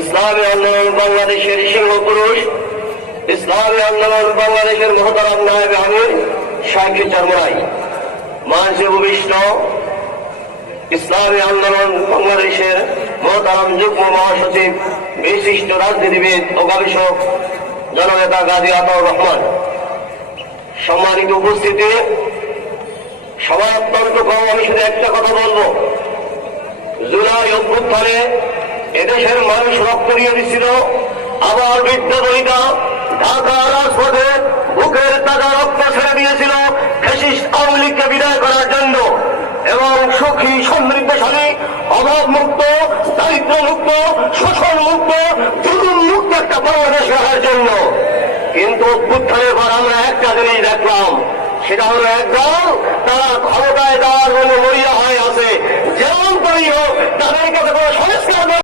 ইসলামী আন্দোলন বাংলাদেশের সিংহপুরুষ, ইসলামী আন্দোলন বাংলাদেশের মহতারাম নায়েবে আমির শাইখে চরমনাই, মঞ্চে উপবিষ্ট ইসলামী আন্দোলন বাংলাদেশের মহতারাম যুগ্ম মহাসচিব, বিশিষ্ট রাজনীতিবিদ ও গবেষক জননেতা গাজী আতাউর রহমান, সম্মানিত উপস্থিতি, সবাই অত্যন্ত কম। আমি শুধু একটা কথা বলবো, জুলাই অভ্যুত্থানে এদেশের মানুষ রক্ত দিয়ে দিচ্ছিল, আবার বৃদ্ধ বনিতা ঢাকা রাজপথে বুকের তাজা রক্ত ছেড়ে দিয়েছিল ফ্যাসিস্ট আওয়ামী লীগকে বিদায় করার জন্য এবং সুখী সমৃদ্ধশালী অভাব মুক্ত, দারিদ্র মুক্ত, শোষণ মুক্ত, জুলুম মুক্ত একটা বাংলাদেশ রাখার জন্য। কিন্তু অভ্যুত্থানের পর আমরা একটা জিনিস দেখলাম, সেটা হলো একদল তারা ক্ষমতায় যাওয়ার জন্য মরিয়া হয়ে আছে, যেমন করেই হোক তাদের কাছে কোনো সংস্কার